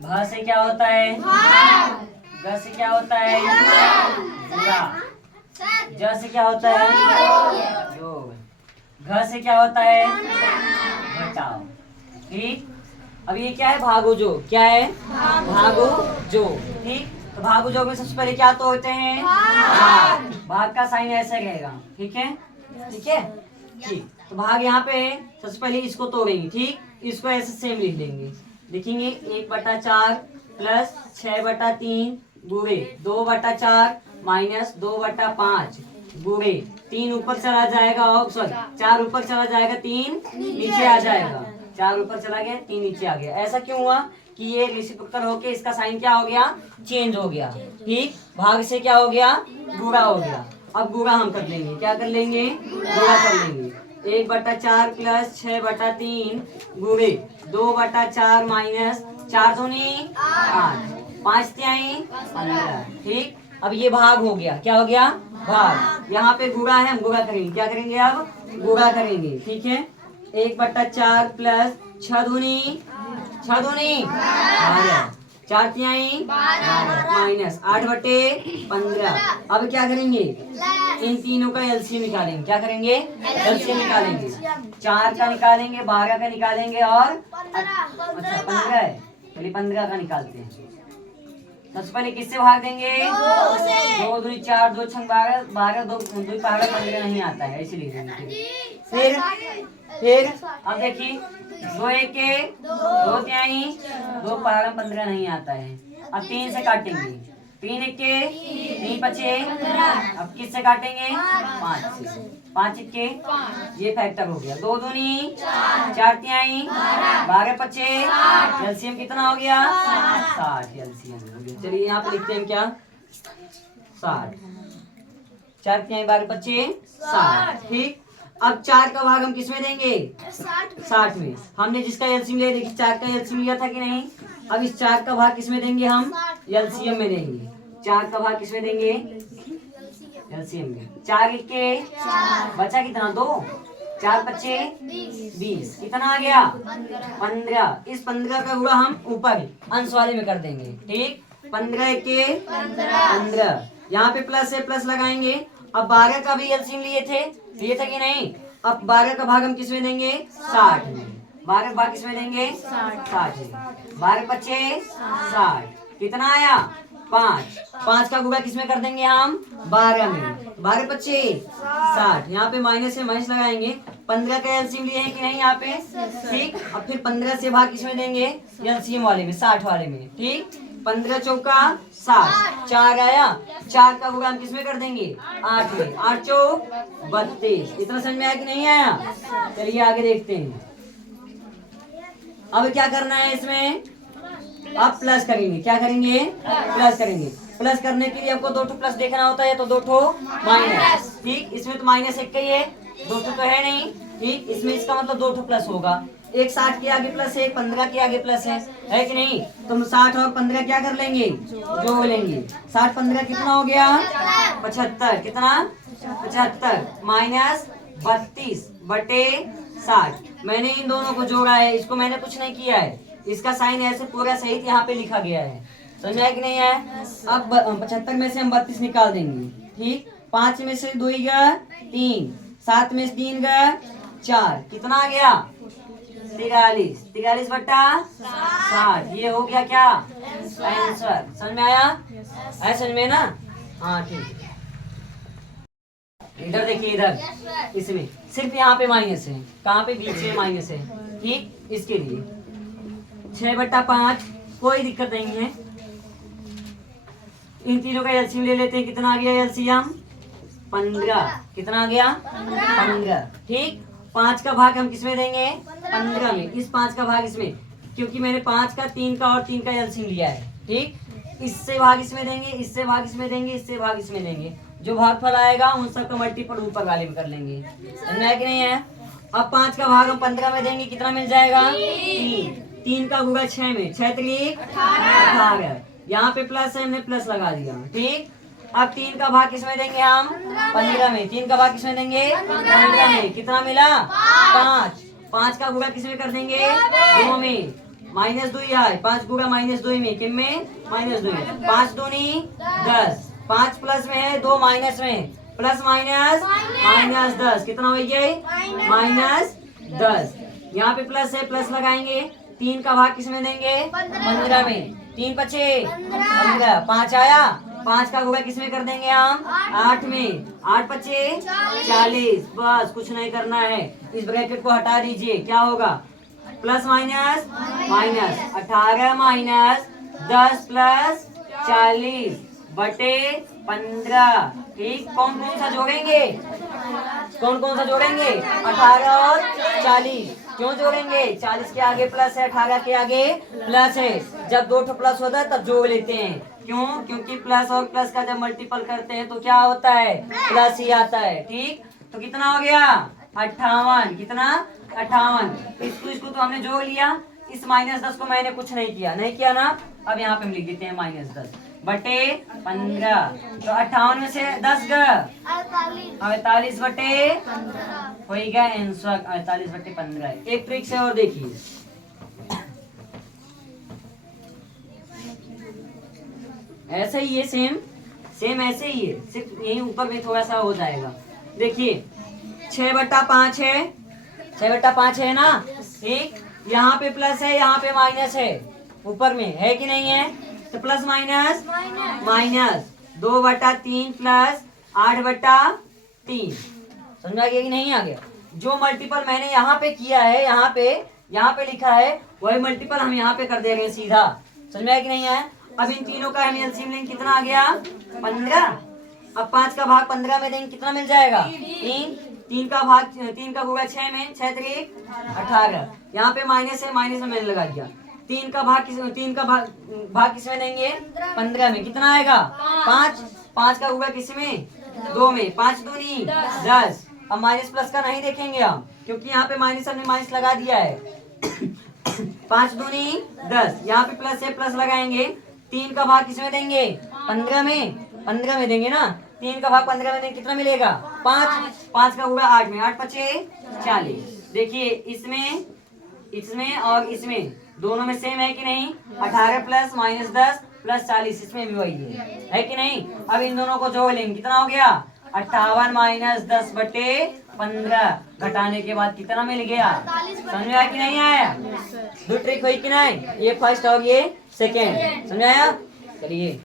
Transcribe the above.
भ से क्या होता है? ग से क्या होता है? गुरा। ज से क्या होता है? योग। घ से क्या होता है? घटाओ। ठीक। अब ये क्या है? भागो जो। क्या है? भागो जो। ठीक। तो भागो जो में सबसे पहले क्या तोड़ते हैं? भाग। भाग का साइन ऐसे रहेगा। ठीक है? ठीक है। ठीक। तो भाग यहाँ पे सबसे पहले इसको तोड़ेंगे। ठीक। इसको ऐसे सेम लिख लेंगे। लिखेंगे 1/4 प्लस 6/3 गुणे 2/4 माइनस 2/5 गुणे 3 ऊपर चला जाएगा और सॉरी 4 ऊपर चला जाएगा, 3 नीचे आ जाएगा। 4 ऊपर चला गया, 3 नीचे आ गया। ऐसा क्यों हुआ कि ये रेसिप्रोकल होके इसका साइन क्या हो गया? चेंज हो गया। ठीक। भाग से क्या हो गया? गुणा हो गया। अब गुणा हम कर लेंगे। क्या कर लेंगे? गुणा कर लेंगे। 1/4 प्लस 6/3 गुणे 2/4 माइनस 4 दूनी 8 5 तिहाई 15। ठीक। अब ये भाग हो गया। क्या हो गया? भाग। यहाँ पे गुणा है, हम गुणा करेंगे। क्या करेंगे? अब गुणा करेंगे। ठीक है। 1/4 प्लस 6 दूनी 12 4 तिहाई माइनस 8/15। अब क्या करेंगे? इन तीनों का एलसीएम निकालेंगे। क्या करेंगे? एलसीएम निकालेंगे। 4 का निकालेंगे, 12 का निकालेंगे और अच्छा 15 है। पहले 15 का निकालते हैं। सबसे पहले किससे भाग देंगे? 2 दूनी 4 2 छंग 12 12 2 2 15 नहीं आता है, ऐसे लिख देंगे। फिर अब देखिए 2 1 के 2 तिहाई 2 15 नहीं आता है। अब 3 से काटेंगे। 3 1 के 3 बचे। अब किससे काटेंगे? 5 से। 5 1 के ये फैक्टर हो गया। 2 दूनी 4 तिहाई 12 बचे। एलसीएम कितना हो गया? 60 एलसीएम हो गया। चलिए यहाँ पे लिखते हैं क्या? 60। 4 तिहाई 12 बचे 60। ठीक। अब 4 का भाग हम किसमें देंगे? 60 में। हमने जिसका एलसीएम लिया, देखिए 4 का एलसीएम लिया था कि नहीं? अब इस 4 का भाग किसमें देंगे? हम एलसीएम में देंगे। 4 का भाग किसमें देंगे? एलसीएम में। 4 1 के बचा कितना? 2 4 बचे 20। कितना आ गया? 15। इस 15 का गुणा हम ऊपर अंश वाले में कर देंगे। ठीक। 15 1 के 15। यहाँ पे प्लस है, प्लस लगाएंगे। अब 12 का भी एलसीएम लिए थे कि नहीं? अब 12 का भाग हम किसमें देंगे? 60 में। 12 का भाग किसमें देंगे? 60 में। 12 बचे 60। कितना आया? 5। 5 का गुणा किसमें कर देंगे हम? 12 में। 12 बचे 60। यहाँ पे माइनस है, माइनस लगाएंगे। 15 का एलसीएम लिए हैं कि नहीं यहाँ पे? ठीक। अब फिर 15 से भाग किसमें देंगे? एलसीएम वाले में, 60 वाले में। ठीक। 15 चौका 60। 4 आया। 4 का गुणा हम किसमें कर देंगे? 8 में। 8 चौक 32। इतना समझ में आया कि नहीं आया? चलिए आगे देखते हैं। अब क्या करना है इसमें? अब प्लस करेंगे। क्या करेंगे? प्लस करेंगे। प्लस करने के लिए आपको 2 ठो प्लस देखना होता है, तो 2 ठो माइनस। ठीक। इसमें तो माइनस 1 का ही है, 2 ठो तो है नहीं। ठीक। इसमें इसका मतलब 2 ठो प्लस होगा। एक 60 के आगे प्लस है, 15 के आगे प्लस है कि नहीं? तो 60 और 15 क्या कर लेंगे? जोड़ लेंगे। 60 15 कितना हो गया? 75। कितना? 75 माइनस 32/60। मैंने इन दोनों को जोड़ा है, इसको मैंने कुछ नहीं किया है। इसका साइन ऐसे पूरा सहित यहाँ पे लिखा गया है। समझ आया कि नहीं है? अब 75 में से हम 32 निकाल देंगे। ठीक। 5 में से 2 गया 3, 7 में से 3 गया 4। कितना आ गया? 43। 43/60। ये हो गया क्या? आंसर। समझ में आया? है समझ में ना? हाँ ठीक। इधर देखिए, इधर इसमें सिर्फ यहाँ पे माइनस है। कहाँ पे? बीच में माइनस है। ठीक। इसके लिए 6/5 कोई दिक्कत नहीं है। इन तीनों का एलसीएम ले लेते हैं। कितना आ गया एलसीएम? 15। कितना आ गया? 15। ठीक। 5 का भाग हम किसमें देंगे? 15 में। इस 5 का भाग इसमें, क्योंकि मैंने 5 का 3 का और 3 का एलसीएम लिया है। ठीक। इससे भाग इसमें देंगे, इससे भाग इसमें देंगे, इससे भाग इसमें देंगे। जो भागफल आएगा उन सबका मल्टीपल ऊपर वाले में कर लेंगे। समझ में आया कि नहीं है? अब 5 का भाग हम 15 में देंगे। कितना मिल जाएगा? 3। 3 का गुणा 6 में। 6 3 18। यहाँ पे प्लस है, हमने प्लस लगा दिया। ठीक। अब 3 का भाग किसमें देंगे हम? 15 में। 3 का भाग किसमें देंगे? 15 में। कितना मिला? 5। 5 का गुणा किस में कर देंगे? 2 में। -2 है, 5 गुणा -2 में, किन में? -2 में। 5 दूनी 10, 5 प्लस में है, 2 माइनस में, प्लस माइनस -10, कितना हो गया? -10। यहाँ पे प्लस है, प्लस लगाएंगे। 3 का भाग किस में देंगे? 15 में। 3 बचे 15, 5 आया, 5 का गुणा किस में कर देंगे हम? 8 में। 8 बचे 40। बस कुछ नहीं करना है, इस ब्रैकेट को हटा दीजिए। क्या होगा? Plus minus minus 18 minus 10 plus 40 बटे 15। ठीक, कौन कौन सा जोड़ेंगे? कौन कौन सा जोड़ेंगे? 18 और 40। क्यों जोड़ेंगे? 40 के आगे प्लस है, 18 के आगे प्लस है। जब दो ठो प्लस होता है तब जोड़ लेते हैं। क्यों? क्योंकि प्लस और प्लस का जब मल्टीपल करते हैं तो क्या होता है? प्लस ही आता है। ठीक, तो कितना हो गया? 58। कितना? 58। इसको तो हमने जोड़ लिया। इस -10 को मैंने कुछ नहीं किया ना। अब यहाँ पे हम लिख देते हैं -10 बटे 15। तो 58 में से 10 गए 48 बटे हो गया आंसर 48 बटे 15। एक ट्रिक से और देखिए, ऐसा ही है, सेम ऐसे ही है, सिर्फ यही ऊपर में थोड़ा सा हो जाएगा। देखिए 6/5 है, 6/5 है ना। ठीक, यहाँ पे प्लस है, यहाँ पे माइनस है, ऊपर में है कि नहीं है? तो प्लस माइनस माइनस 2/3 प्लस 8/3। समझा गया कि नहीं आ गया? जो मल्टीपल मैंने यहाँ पे किया है, यहाँ पे लिखा है, वही मल्टीपल हम यहाँ पे कर दे रहे हैं सीधा। समझ में आया कि नहीं आया? अब इन तीनों का हम एलसीएम लेंगे, कितना आ गया? 15। अब 5 का भाग 15 में देंगे, कितना मिल जाएगा? 3। 3 का भाग 3 का होगा 6 में, 6 3 18। यहाँ पे माइनस है, माइनस में मैंने लगा दिया। 3 का भाग किस में देंगे? 15 में। कितना आएगा? 5। 5 का होगा किस में? 2 में। 5 दूनी 10। अब माइनस प्लस का नहीं देखेंगे हम, क्योंकि यहाँ पे माइनस हमने माइनस लगा दिया है। 5 दूनी 10, यहाँ पे प्लस है, प्लस लगाएंगे। 3 का भाग किसमें देंगे? 15 में। 15 में देंगे ना। 3 का भाग 15 में देंगे, कितना मिलेगा? 5। 5 का होगा 8 में, 8 बचे 40। देखिए इसमें और इसमें दोनों में सेम है कि नहीं? 18 प्लस -10 प्लस 40, इसमें भी वही है कि नहीं? अब इन दोनों को जोड़ लेंगे, कितना हो गया? 58 - 10 बटे 15। घटाने के बाद कितना मिल गया? समझ में आया कि नहीं आया? दो ट्रिक हुई कि नहीं? ये फर्स्ट और ये सेकेंड। समझ आया? चलिए।